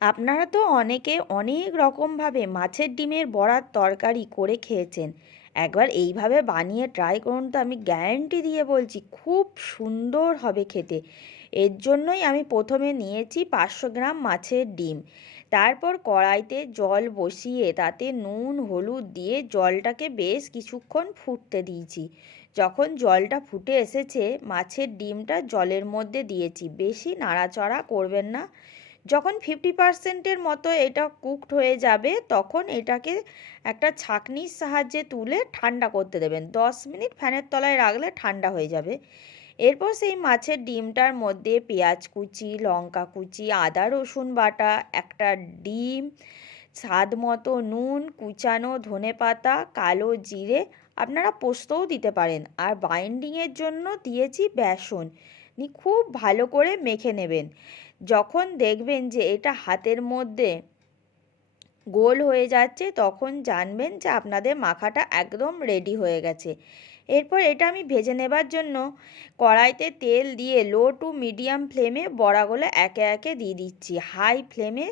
আপনারা তো অনেকে অনেক রকমভাবে মাছের ডিমের বড়ার তরকারি করে খেয়েছেন। একবার এইভাবে বানিয়ে ট্রাই করুন তো, আমি গ্যারান্টি দিয়ে বলছি খুব সুন্দর হবে খেতে। এর জন্যই আমি প্রথমে নিয়েছি 500 গ্রাম মাছের ডিম। তারপর কড়াইতে জল বসিয়ে তাতে নুন হলুদ দিয়ে জলটাকে বেশ কিছুক্ষণ ফুটতে দিয়েছি। যখন জলটা ফুটে এসেছে মাছের ডিমটা জলের মধ্যে দিয়েছি, বেশি নাড়াচাড়া করবেন না। যখন 50%-এর মতো এটা কুকড হয়ে যাবে তখন এটাকে একটা ছাঁকনির সাহায্যে তুলে ঠান্ডা করতে দেবেন। 10 মিনিট ফ্যানের তলায় রাখলে ঠান্ডা হয়ে যাবে। এরপর সেই মাছের ডিমটার মধ্যে পেঁয়াজ কুচি, লঙ্কা কুচি, আদা রসুন বাটা, একটা ডিম, স্বাদ মতো নুন, কুচানো ধনেপাতা, কালো জিরে, আপনারা পোস্তও দিতে পারেন, আর বাইন্ডিংয়ের জন্য দিয়েছি বেসন। খুব ভালো করে মেখে নেবেন। যখন দেখবেন যে এটা হাতের মধ্যে গোল হয়ে যাচ্ছে তখন জানবেন যে আপনাদের মাখাটা একদম রেডি হয়ে গেছে। এরপর এটা আমি ভেজে নেবার জন্য কড়াইতে তেল দিয়ে লো টু মিডিয়াম ফ্লেমে বড়াগুলো একে একে দিয়ে দিচ্ছি। হাই ফ্লেমে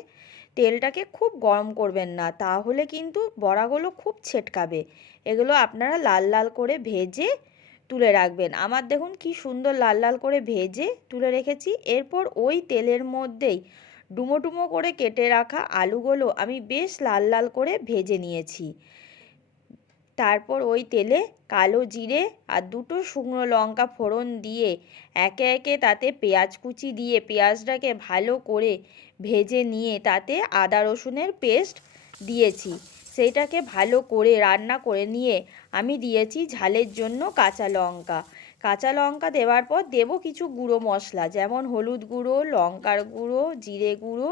তেলটাকে খুব গরম করবেন না, তাহলে কিন্তু বড়াগুলো খুব ছেটকাবে। এগুলো আপনারা লাল লাল করে ভেজে তুলে রাখবেন। আমার দেখুন কি সুন্দর লাল লাল করে ভেজে তুলে রেখেছি। এরপর ওই তেলের মধ্যেই ডুমো ডুমো করে কেটে রাখা আলুগুলো আমি বেশ লাল লাল করে ভেজে নিয়েছি। তারপর ওই তেলে কালো জিরে আর দুটো শুকনো লঙ্কা ফোড়ন দিয়ে একে একে তাতে পেঁয়াজ কুচি দিয়ে পেঁয়াজটাকে ভালো করে ভেজে নিয়ে তাতে আদা রসুনের পেস্ট দিয়েছি। সেইটাকে ভালো করে রান্না করে নিয়ে আমি দিয়েছি ঝালের জন্য কাঁচা লঙ্কা। কাঁচা লঙ্কা দেওয়ার পর দেবো কিছু গুঁড়ো মশলা, যেমন হলুদ গুঁড়ো, লঙ্কার গুঁড়ো, জিরে গুঁড়ো,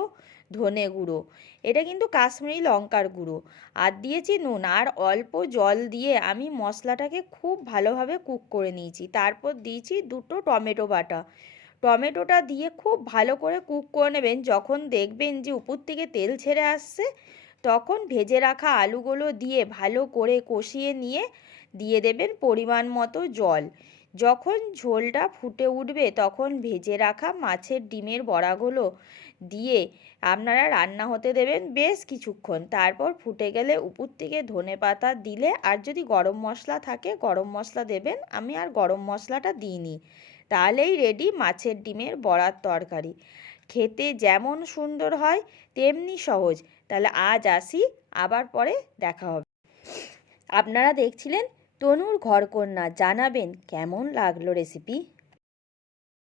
ধনে গুঁড়ো। এটা কিন্তু কাশ্মীরি লঙ্কার গুঁড়ো। আর দিয়েছি নুন, আর অল্প জল দিয়ে আমি মশলাটাকে খুব ভালোভাবে কুক করে নিয়েছি। তারপর দিয়েছি দুটো টমেটো বাটা। টমেটোটা দিয়ে খুব ভালো করে কুক করে নেবেন। যখন দেখবেন যে উপর থেকে তেল ছেড়ে আসছে তখন ভেজে রাখা আলুগুলো দিয়ে ভালো করে কষিয়ে নিয়ে দিয়ে দেবেন পরিমাণ মতো জল। যখন ঝোলটা ফুটে উঠবে তখন ভেজে রাখা মাছের ডিমের বড়াগুলো দিয়ে আপনারা রান্না হতে দেবেন বেশ কিছুক্ষণ। তারপর ফুটে গেলে উপর থেকে ধনেপাতা দিলে, আর যদি গরম মশলা থাকে গরম মশলা দেবেন, আমি আর গরম মশলাটা দিইনি। তাহলেই রেডি মাছের ডিমের বড়ার তরকারি। খেতে যেমন সুন্দর হয় তেমনি সহজ। তাহলে আজ আসি, আবার পরে দেখা হবে। আপনারা দেখছিলেন তনুর ঘরকন্না। জানাবেন কেমন লাগলো রেসিপি।